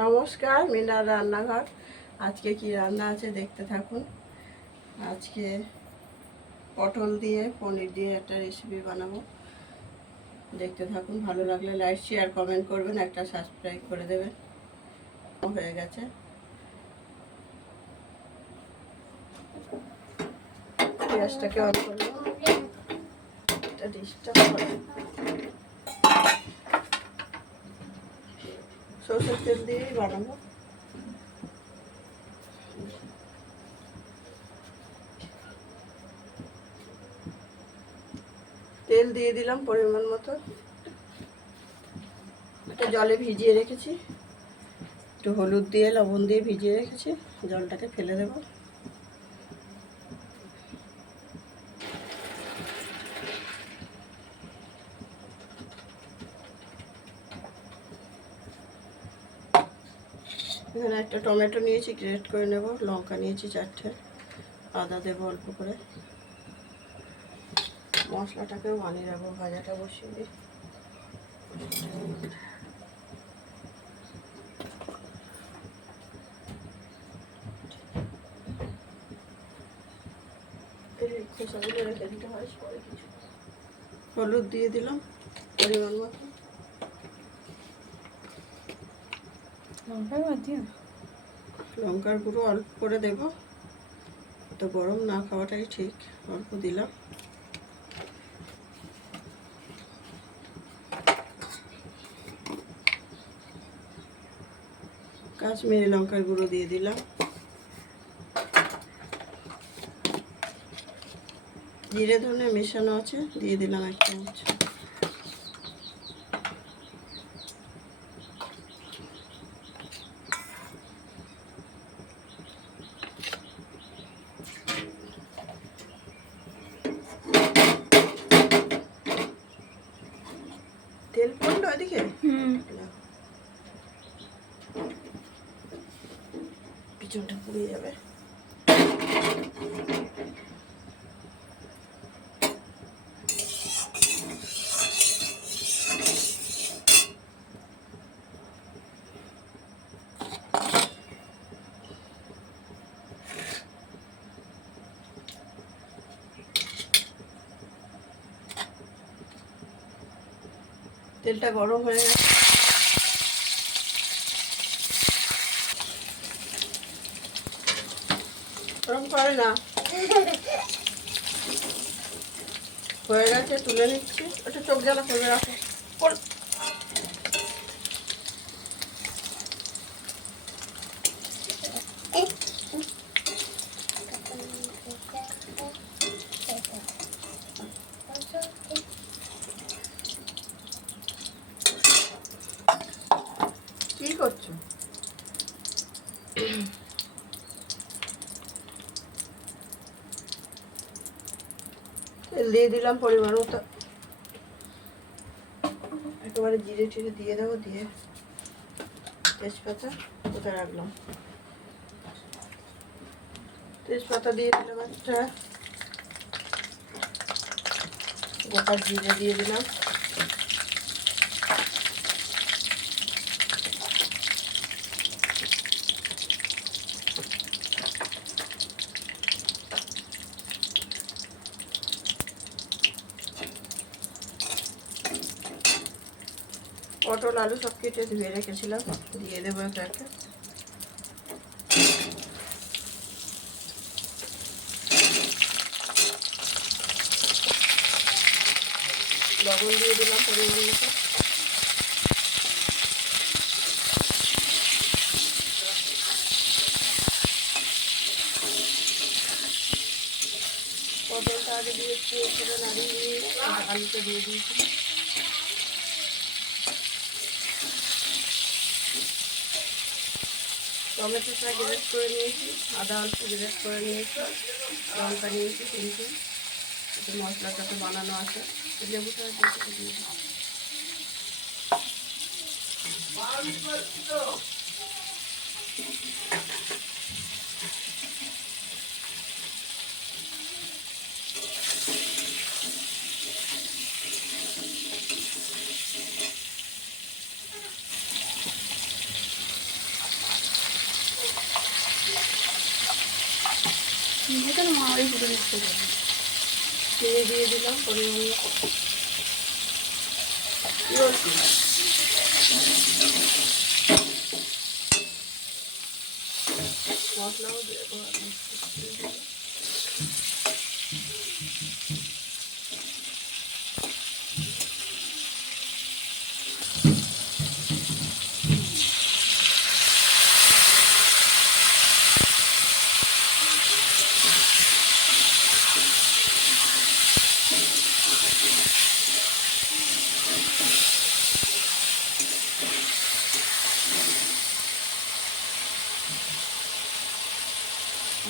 নমস্কার, মিনার রান্নাঘর। আজকে কি রান্না আছে দেখতে থাকুন। আজকে পটল দিয়ে পনির দিয়ে একটা রেসিপি বানাবো, দেখতে থাকুন। ভালো লাগলে লাইক শেয়ার কমেন্ট করবেন, একটা সাবস্ক্রাইব করে দেবেন। হয়ে গেছে, গ্যাসটাকে অন করলাম। এটা ডিস্টার্ব করে। সরষের তেল দিয়েই বানাবো। তেল দিয়ে দিলাম পরিমাণ মতো। এটা জলে ভিজিয়ে রেখেছি, একটু হলুদ দিয়ে লবণ দিয়ে ভিজিয়ে রেখেছি। জলটাকে ফেলে দেব। এখানে একটা টমেটো নিয়েছি, গ্রেট করে নেব। লঙ্কা নিয়েছি 4টে, আদা দেবো অল্প করে। মশলাটাকেও বানিয়ে নেবো, ভাজাটা বসিয়ে দিই। খোসাগুলো রেখে দিতে হয় পরে কিছু। হলুদ দিয়ে দিলাম পরিমাণ মতো। লঙ্কার গুঁড়ো অল্প করে দেব, তো গরম না খাওয়াটাই ঠিক। অল্প দিলাম। কাশ্মীরি লঙ্কার গুঁড়ো দিয়ে দিলাম। জিরে ধনে মেশানো আছে, দিয়ে দিলাম 1 চামচ। তেল পড়লো ওইদিকে, পিছনটা পুড়ে যাবে। তেলটা গরম হয়ে গেছে। গরম করে না, হয়ে গেছে, তুলে নিচ্ছি। একটু চোখ জ্বালা করবে, রাখো। কি করছো? তেল দিয়ে দিলাম পরিমাণ মতো। একেবারে জিরে টিরে দিয়ে দেবো। দিয়ে তেজপাতা কোথায় রাখলাম, তেজপাতা দিয়ে দিলাম একটা। গোটা জিরে দিয়ে দিলাম। পটল আলু সব কেটে ধুয়ে রেখেছিলাম, দিয়ে দেবো একটা একটা। লবণ দিয়ে দিলাম পরিমাণ মতো। পটলটা আগে দিয়ে একটু নাড়িয়ে দিয়ে আলুটা দিয়ে দিয়েছি। টমেটোটা গ্রেট করে নিয়েছি, আদা অল্প গ্রেট করে নিয়েছি, লঙ্কা নিয়েছি 3টে। একটু মশলাটা তো বানানো আছে, লেবুটা দিয়ে দিই। এখানে মা ওই ফুটে দিচ্ছে। চিনি দিয়ে দিলাম পরিমাণ মতো। কি বলছি? মশলাও দিয়ে দেবো।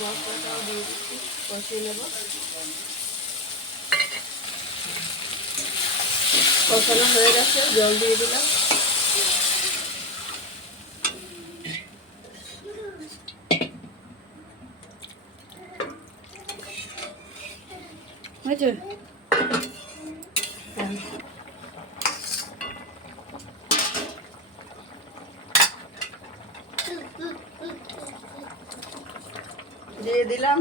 মশলাটাও দিয়ে দিচ্ছি, কষিয়ে নেব। কষানো হয়ে গেছে, জল দিয়ে দিলাম। হয়েছে? দিয়ে দিলাম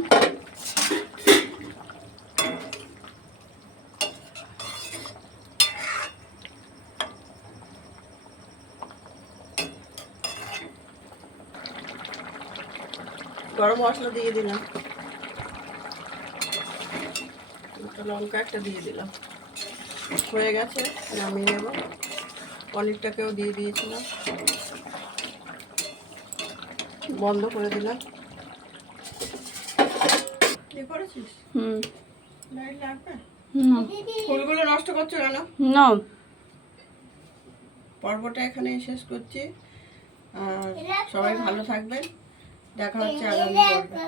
গরম মশলা, দিয়ে দিলাম দুটো লঙ্কা একটা দিয়ে দিলাম। হয়ে গেছে, নামিয়ে নেব। পনিরটাকেও দিয়ে দিয়েছিলাম, বন্ধ করে দিলাম। কি করেছিস? লাইট লাগবে? ফুলগুলো নষ্ট করছো কেন? না, পর্বটা এখানেই শেষ করছি। আর সবাই ভালো থাকবেন, দেখা হচ্ছে আগামী পর্বে।